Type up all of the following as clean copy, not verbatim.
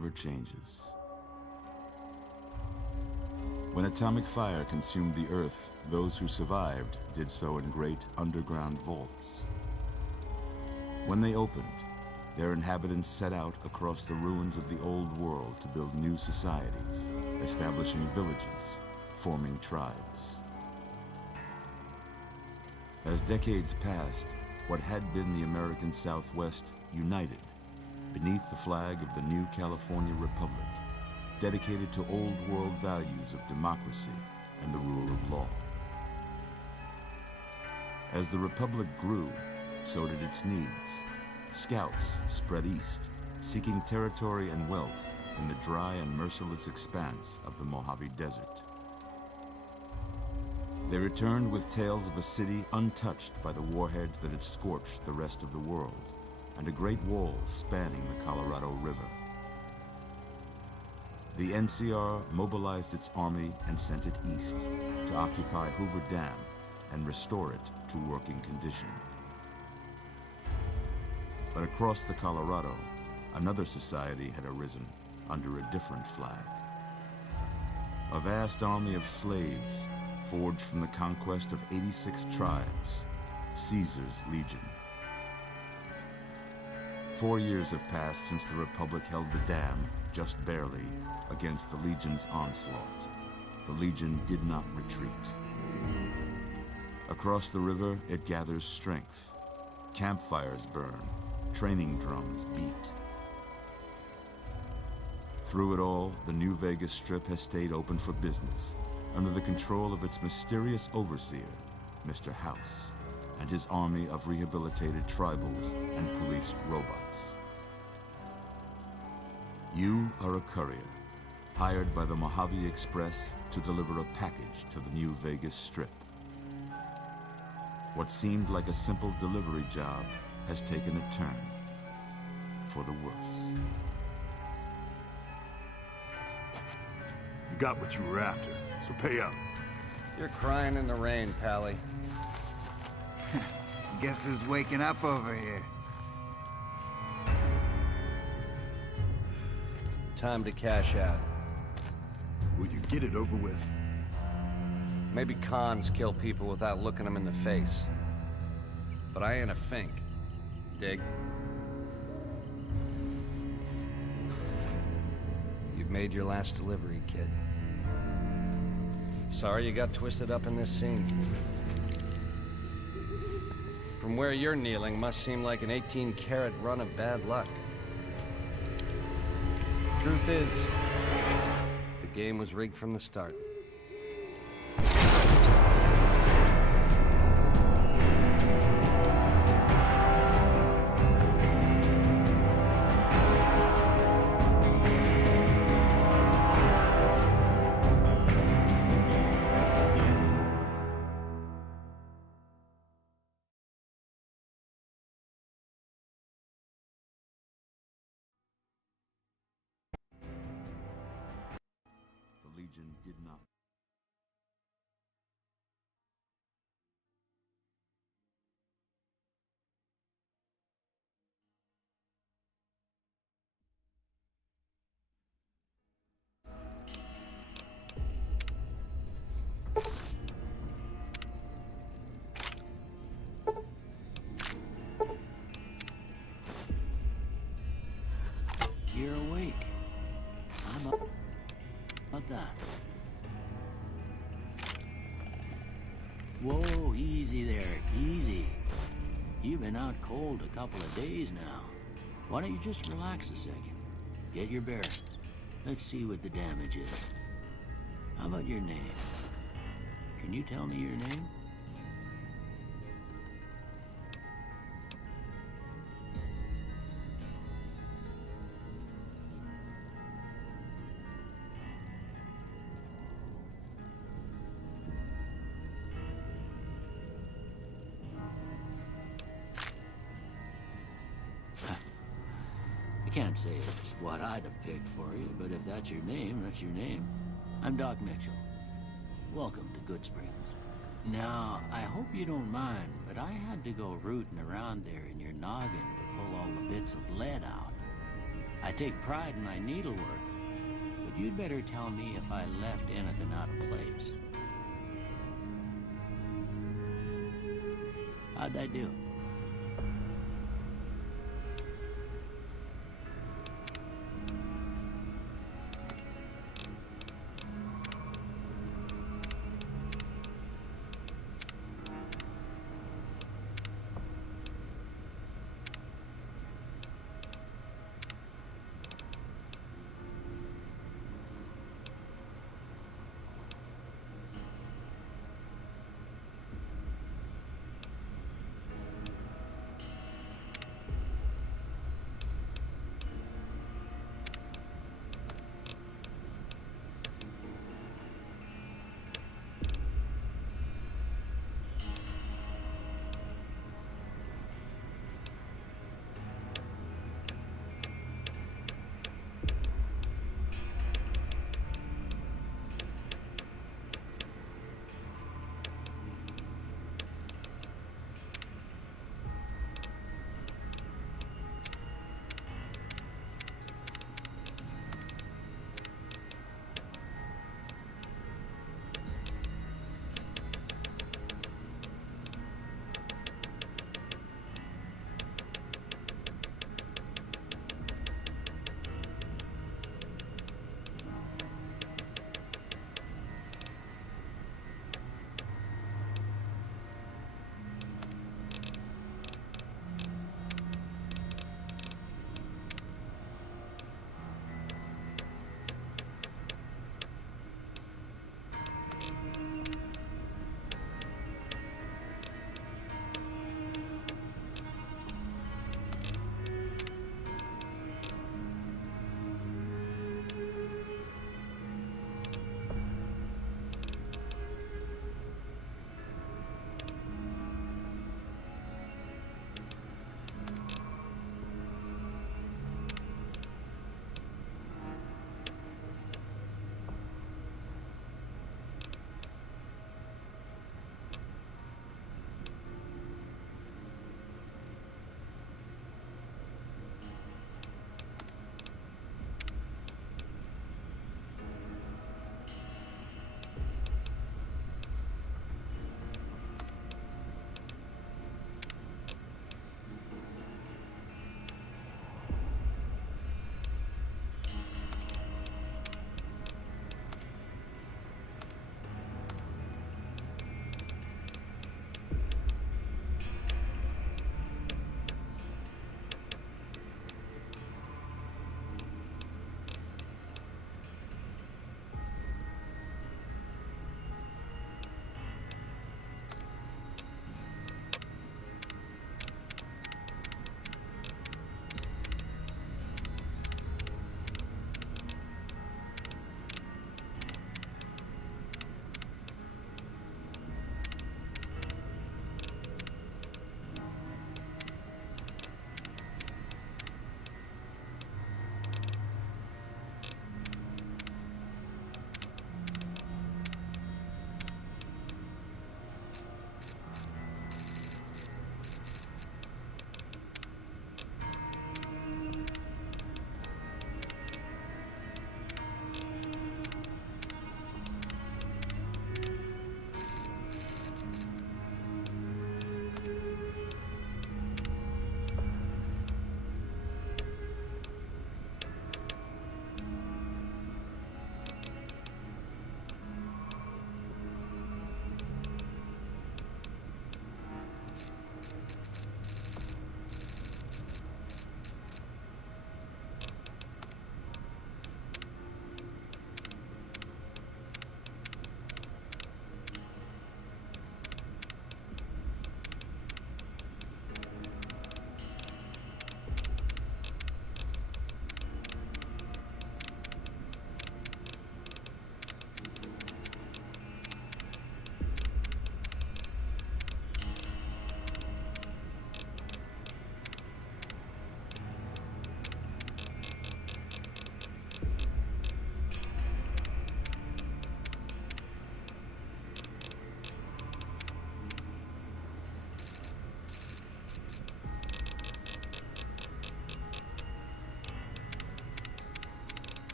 never changes. When atomic fire consumed the Earth, those who survived did so in great underground vaults. When they opened, their inhabitants set out across the ruins of the old world to build new societies, establishing villages, forming tribes. As decades passed, what had been the American Southwest united beneath the flag of the new California Republic, dedicated to old world values of democracy and the rule of law. As the Republic grew, so did its needs. Scouts spread east, seeking territory and wealth in the dry and merciless expanse of the Mojave Desert. They returned with tales of a city untouched by the warheads that had scorched the rest of the world, and a great wall spanning the Colorado River. The NCR mobilized its army and sent it east to occupy Hoover Dam and restore it to working condition. But across the Colorado, another society had arisen under a different flag. A vast army of slaves forged from the conquest of 86 tribes, Caesar's Legion. 4 years have passed since the Republic held the dam, just barely, against the Legion's onslaught. The Legion did not retreat. Across the river, it gathers strength. Campfires burn, training drums beat. Through it all, the New Vegas Strip has stayed open for business, under the control of its mysterious overseer, Mr. House, and his army of rehabilitated tribals and police robots. You are a courier, hired by the Mojave Express to deliver a package to the New Vegas Strip. What seemed like a simple delivery job has taken a turn for the worse. You got what you were after, so pay up. You're crying in the rain, Pally. Guess who's waking up over here? Time to cash out. Will you get it over with? Maybe cons kill people without looking them in the face. But I ain't a fink. Dig? You've made your last delivery, kid. Sorry you got twisted up in this scene. From where you're kneeling must seem like an 18-carat run of bad luck. Truth is, the game was rigged from the start. The Legion did not. You're awake. I'm up. About that. Whoa, easy there, easy. You've been out cold a couple of days now. Why don't you just relax a second? Get your bearings. Let's see what the damage is. How about your name? Can you tell me your name? I can't say it's what I'd have picked for you, but if that's your name, that's your name. I'm Doc Mitchell. Welcome to Goodsprings. Now, I hope you don't mind, but I had to go rooting around there in your noggin to pull all the bits of lead out. I take pride in my needlework, but you'd better tell me if I left anything out of place. How'd I do?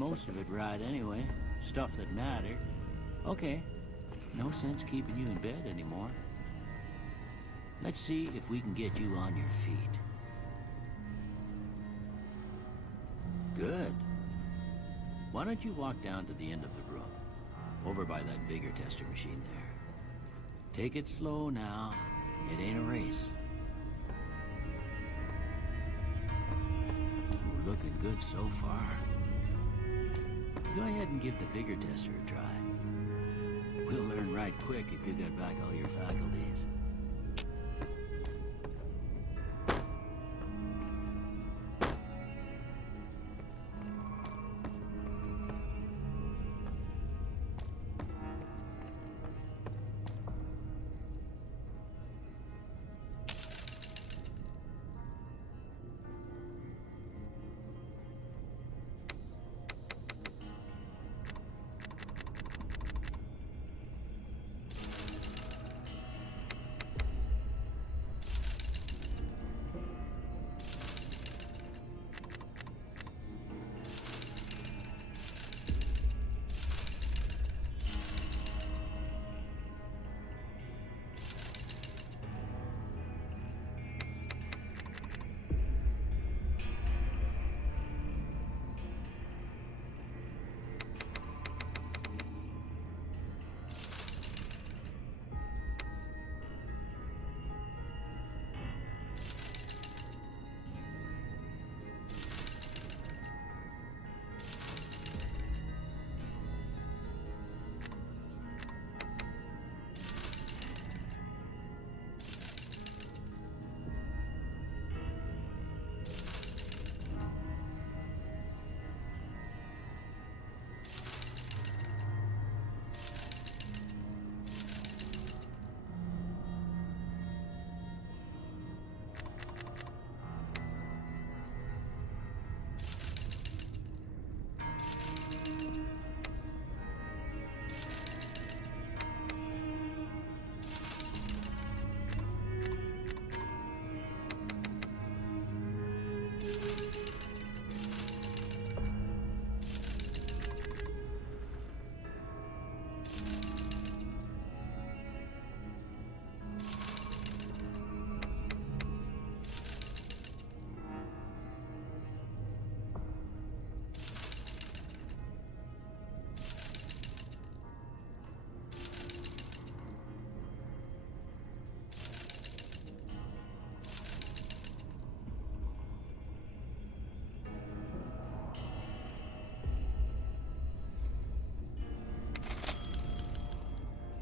most of it right anyway. Stuff that mattered. Okay. No sense keeping you in bed anymore. Let's see if we can get you on your feet. Good. Why don't you walk down to the end of the room, over by that vigor tester machine there. Take it slow now. It ain't a race. We're looking good so far. Go ahead and give the vigor tester a try. We'll learn right quick if you got back all your faculties.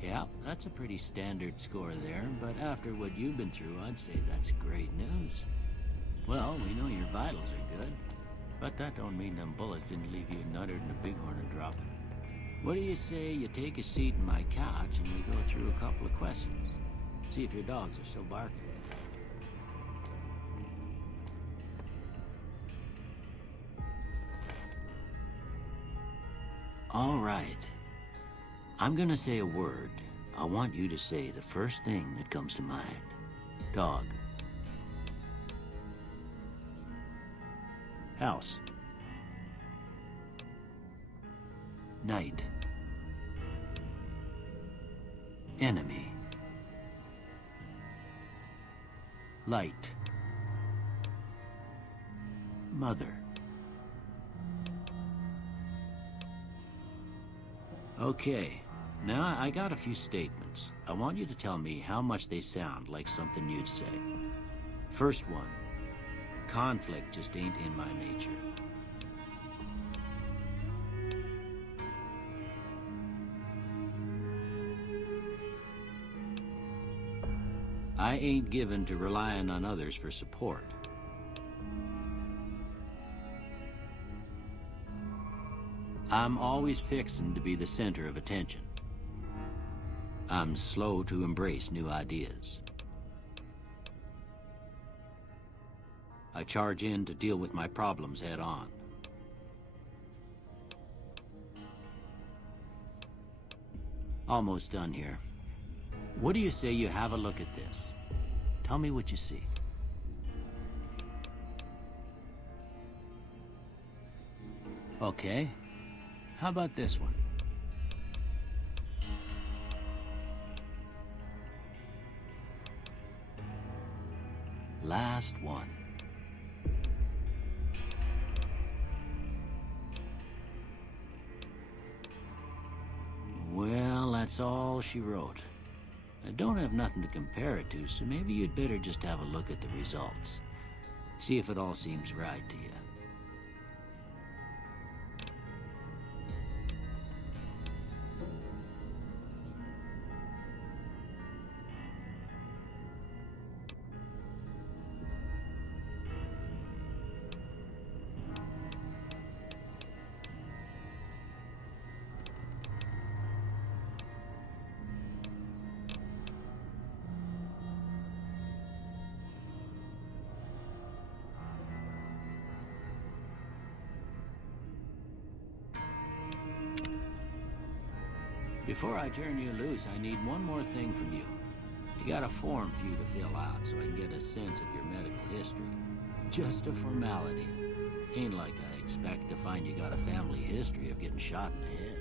Yeah, that's a pretty standard score there, but after what you've been through, I'd say that's great news. Well, we know your vitals are good, but that don't mean them bullets didn't leave you nuttered and a bighorn dropping. What do you say you take a seat in my couch and we go through a couple of questions? See if your dogs are still barking. All right. I'm gonna say a word. I want you to say the first thing that comes to mind. Dog. House. Night. Enemy. Light. Mother. Okay, now I got a few statements. I want you to tell me how much they sound like something you'd say. First one, conflict just ain't in my nature. I ain't given to relying on others for support. I'm always fixing to be the center of attention. I'm slow to embrace new ideas. I charge in to deal with my problems head on. Almost done here. What do you say you have a look at this? Tell me what you see. Okay. how about this one? Last one. Well, that's all she wrote. I don't have nothing to compare it to, so maybe you'd better just have a look at the results. See if it all seems right to you. Before I turn you loose, I need one more thing from you. You got a form for you to fill out so I can get a sense of your medical history. Just a formality. Ain't like I expect to find you got a family history of getting shot in the head.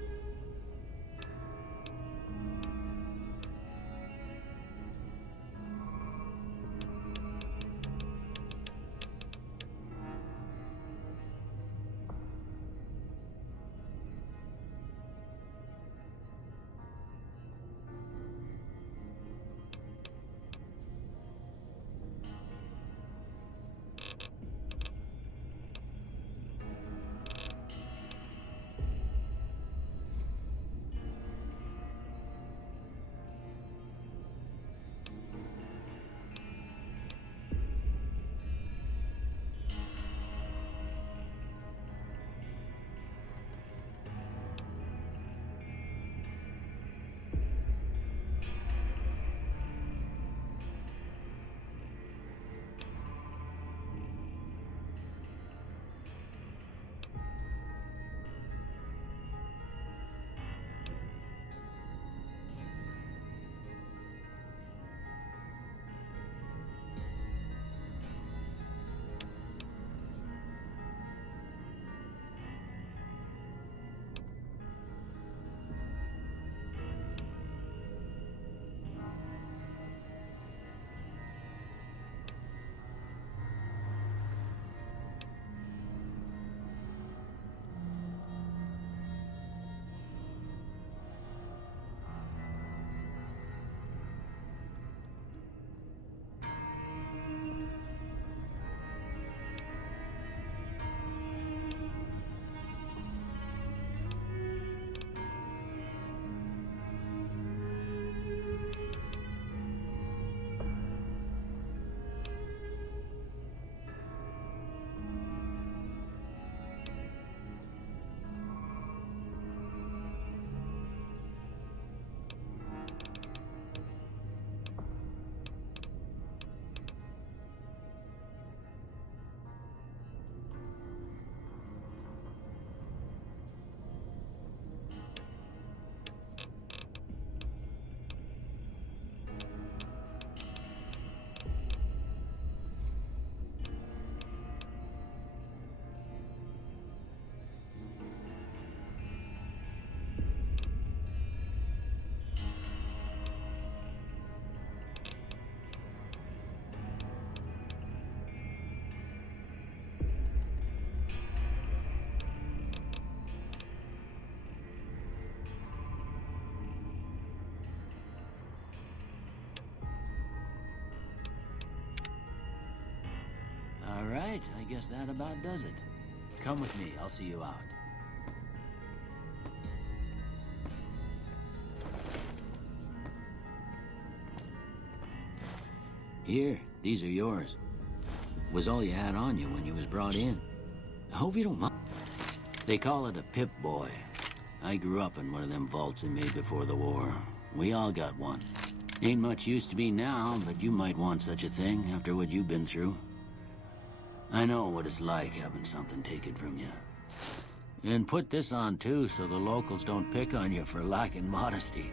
All right, I guess that about does it. Come with me, I'll see you out. Here, these are yours. Was all you had on you when you was brought in. I hope you don't mind. They call it a Pip-Boy. I grew up in one of them vaults they made before the war. We all got one. Ain't much use to be now, but you might want such a thing after what you've been through. I know what it's like having something taken from you. And put this on too, so the locals don't pick on you for lacking modesty.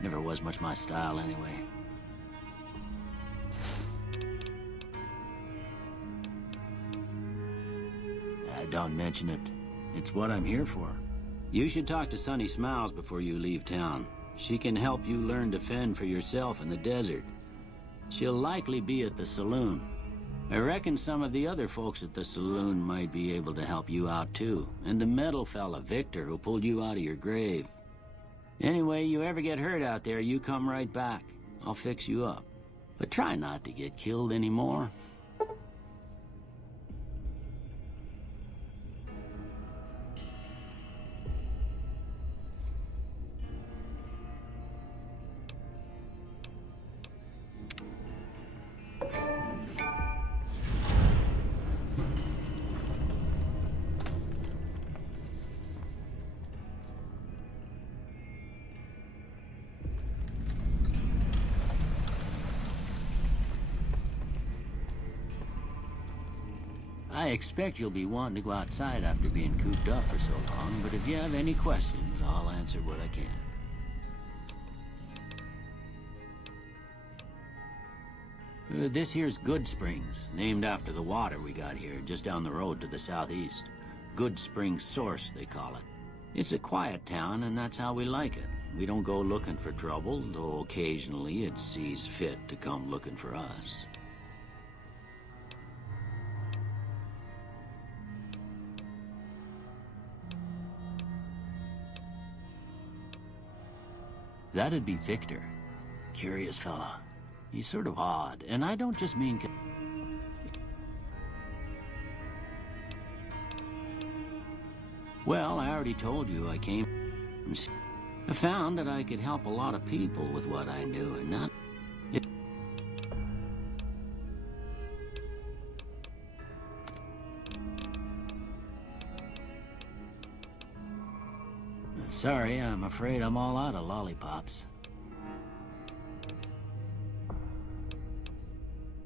Never was much my style anyway. Don't mention it. It's what I'm here for. You should talk to Sunny Smiles before you leave town. She can help you learn to fend for yourself in the desert. She'll likely be at the saloon. I reckon some of the other folks at the saloon might be able to help you out too. And the metal fella, Victor, who pulled you out of your grave. Anyway, you ever get hurt out there, you come right back. I'll fix you up. But try not to get killed anymore. I expect you'll be wanting to go outside after being cooped up for so long, but if you have any questions, I'll answer what I can. This here's Good Springs, named after the water we got here, just down the road to the southeast. Good Springs Source, they call it. It's a quiet town, and that's how we like it. We don't go looking for trouble, though occasionally it sees fit to come looking for us. That'd be Victor. Curious fella. He's sort of odd, and I don't just mean... Well, I already told you I came... I found that I could help a lot of people with what I knew, and not... Sorry, I'm afraid I'm all out of lollipops.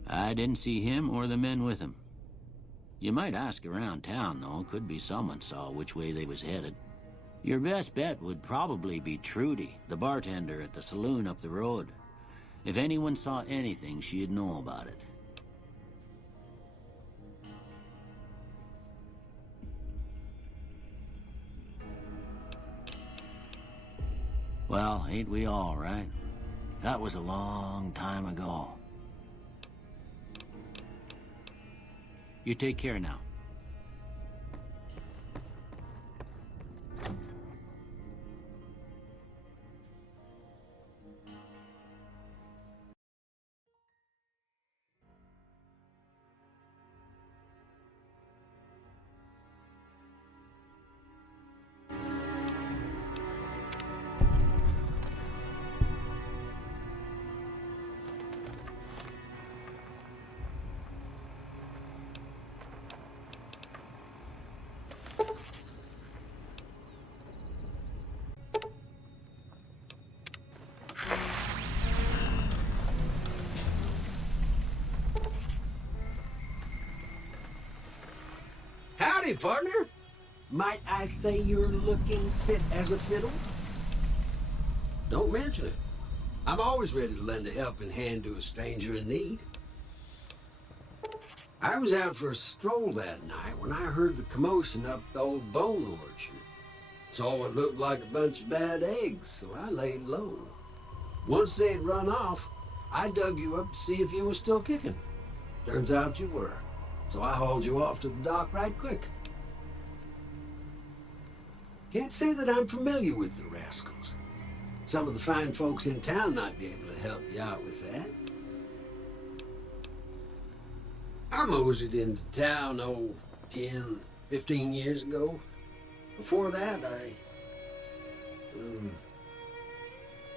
I didn't see him or the men with him. You might ask around town, though. Could be someone saw which way they was headed. Your best bet would probably be Trudy, the bartender at the saloon up the road. If anyone saw anything, she'd know about it. Well, ain't we all, right? That was a long time ago. You take care now. Howdy, partner. Might I say you're looking fit as a fiddle? Don't mention it. I'm always ready to lend a helping hand to a stranger in need. I was out for a stroll that night when I heard the commotion up the old bone orchard. Saw what looked like a bunch of bad eggs, so I laid low. Once they'd run off, I dug you up to see if you were still kicking. Turns out you were. So I hauled you off to the dock right quick. Can't say that I'm familiar with the rascals. Some of the fine folks in town might be able to help you out with that. I moseyed into town, 10, 15 years ago. Before that,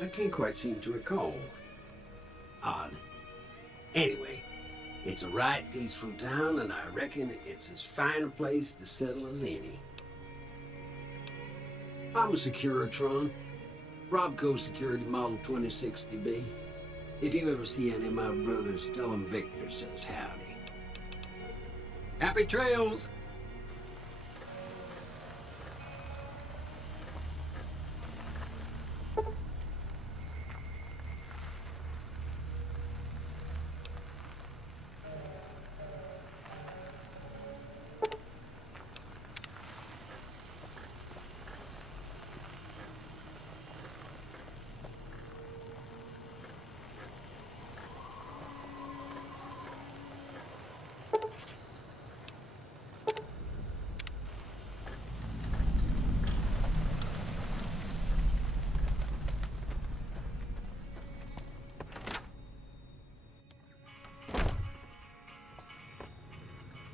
I can't quite seem to recall. Odd. Anyway, it's a right peaceful town, and I reckon it's as fine a place to settle as any. I'm a Securitron. Robco Security Model 2060B. If you ever see any of my brothers, tell them Victor says howdy. Happy trails!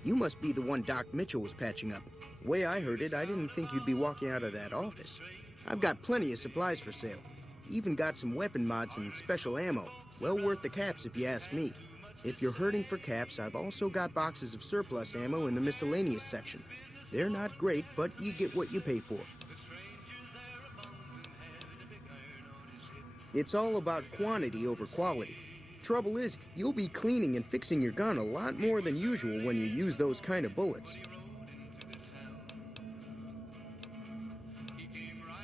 You must be the one Doc Mitchell was patching up. The way I heard it, I didn't think you'd be walking out of that office. I've got plenty of supplies for sale. Even got some weapon mods and special ammo. Well worth the caps if you ask me. If you're hurting for caps, I've also got boxes of surplus ammo in the miscellaneous section. They're not great, but you get what you pay for. It's all about quantity over quality. Trouble is, you'll be cleaning and fixing your gun a lot more than usual when you use those kind of bullets.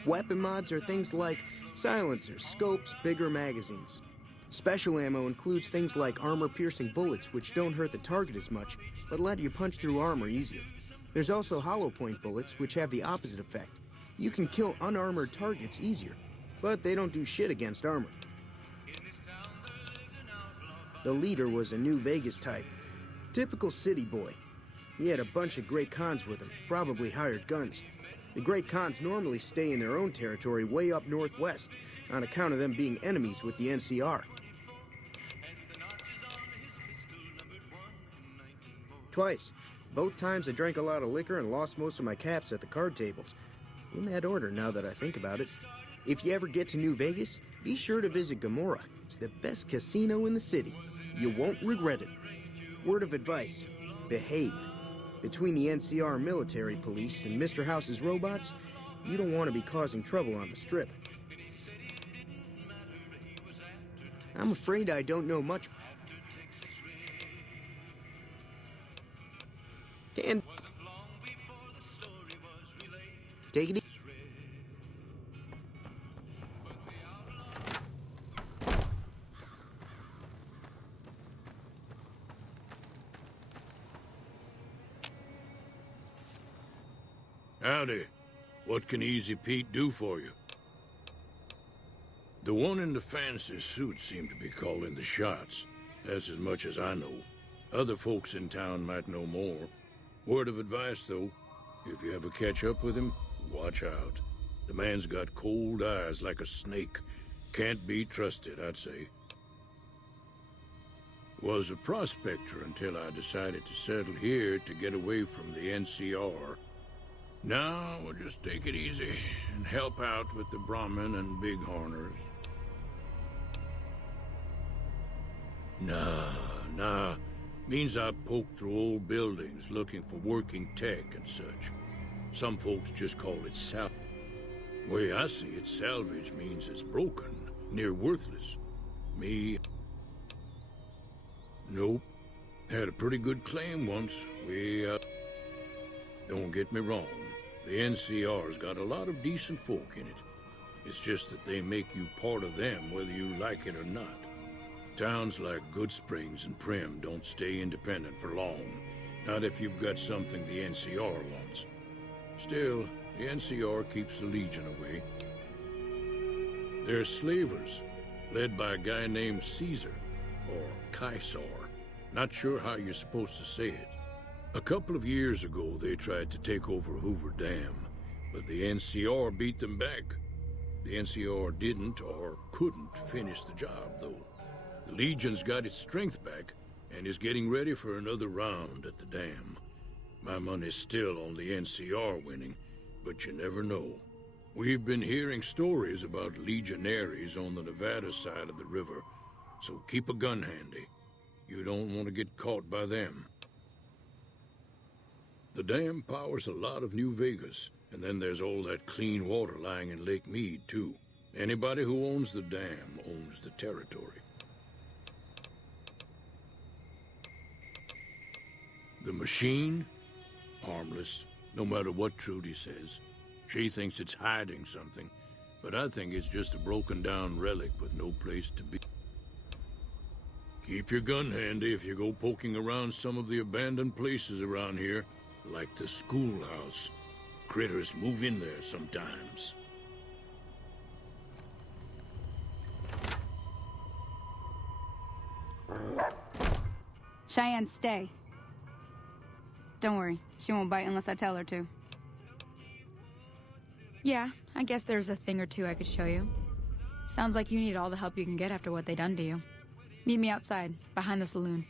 Weapon mods are things like silencers, scopes, bigger magazines. Special ammo includes things like armor-piercing bullets, which don't hurt the target as much, but let you punch through armor easier. There's also hollow point bullets, which have the opposite effect. You can kill unarmored targets easier, but they don't do shit against armor. The leader was a New Vegas type. Typical city boy. He had a bunch of Great Khans with him, probably hired guns. The Great Khans normally stay in their own territory way up northwest, on account of them being enemies with the NCR. Twice. Both times I drank a lot of liquor and lost most of my caps at the card tables. In that order, now that I think about it. If you ever get to New Vegas, be sure to visit Gomorrah. It's the best casino in the city. You won't regret it. Word of advice, behave. Between the NCR military police and Mr. House's robots, you don't want to be causing trouble on the Strip. I'm afraid I don't know much. And take it easy. Howdy. What can Easy Pete do for you? The one in the fancy suit seemed to be calling the shots. That's as much as I know. Other folks in town might know more. Word of advice, though, if you ever catch up with him, watch out. The man's got cold eyes like a snake. Can't be trusted, I'd say. Was a prospector until I decided to settle here to get away from the NCR. Now, we'll just take it easy and help out with the Brahmin and Bighorners. Nah. Means I poke through old buildings looking for working tech and such. Some folks just call it salvage. Way I see it, salvage means it's broken, near worthless. Me... Nope. Had a pretty good claim once. Don't get me wrong. The NCR's got a lot of decent folk in it. It's just that they make you part of them whether you like it or not. Towns like Goodsprings and Primm don't stay independent for long. Not if you've got something the NCR wants. Still, the NCR keeps the Legion away. They're slavers, led by a guy named Caesar, or Caesar. Not sure how you're supposed to say it. A couple of years ago, they tried to take over Hoover Dam, but the NCR beat them back. The NCR didn't or couldn't finish the job, though. The Legion's got its strength back and is getting ready for another round at the dam. My money's still on the NCR winning, but you never know. We've been hearing stories about legionaries on the Nevada side of the river, so keep a gun handy. You don't want to get caught by them. The dam powers a lot of New Vegas, and then there's all that clean water lying in Lake Mead, too. Anybody who owns the dam owns the territory. The machine? Harmless, no matter what Trudy says. She thinks it's hiding something, but I think it's just a broken-down relic with no place to be. Keep your gun handy if you go poking around some of the abandoned places around here, like the schoolhouse. Critters move in there sometimes. Cheyenne, stay. Don't worry, she won't bite unless I tell her to. Yeah, I guess there's a thing or two I could show you. Sounds like you need all the help you can get after what they done to you. Meet me outside, behind the saloon.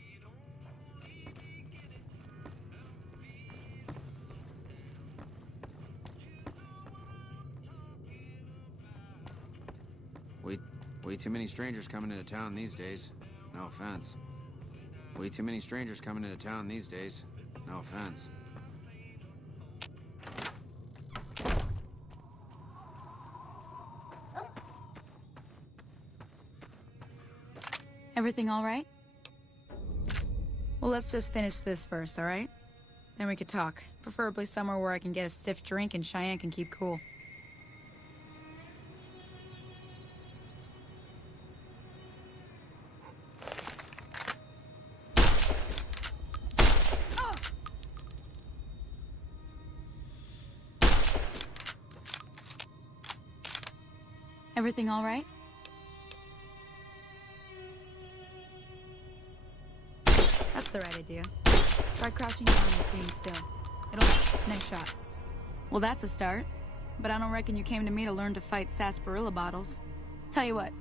Way too many strangers coming into town these days. No offense. Way too many strangers coming into town these days. No offense. Everything all right? Well, let's just finish this first, all right? Then we could talk. Preferably somewhere where I can get a stiff drink and Cheyenne can keep cool. Everything all right? That's the right idea. Try crouching down and staying still. Nice shot. Well, that's a start. But I don't reckon you came to me to learn to fight sarsaparilla bottles. Tell you what,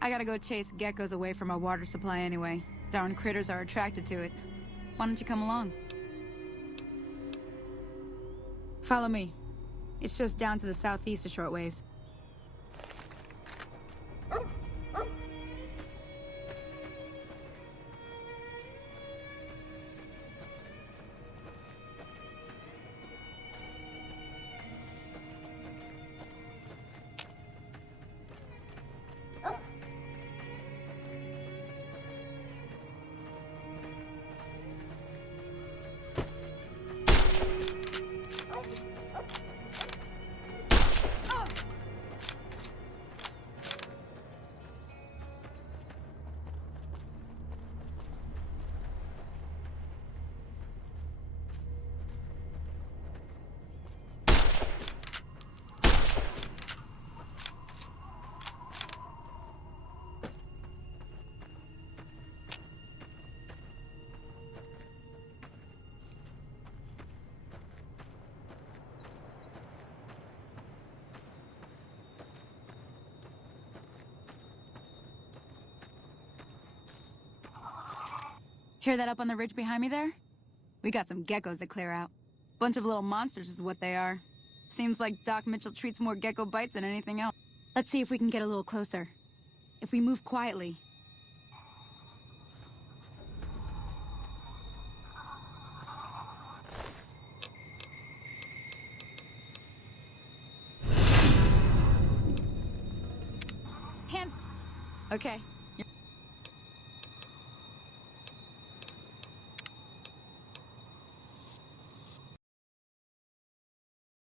I gotta go chase geckos away from our water supply anyway. Darn critters are attracted to it. Why don't you come along? Follow me. It's just down to the southeast a short ways. Hear that up on the ridge behind me there? We got some geckos to clear out. Bunch of little monsters is what they are. Seems like Doc Mitchell treats more gecko bites than anything else. Let's see if we can get a little closer. If we move quietly. Hands. Okay.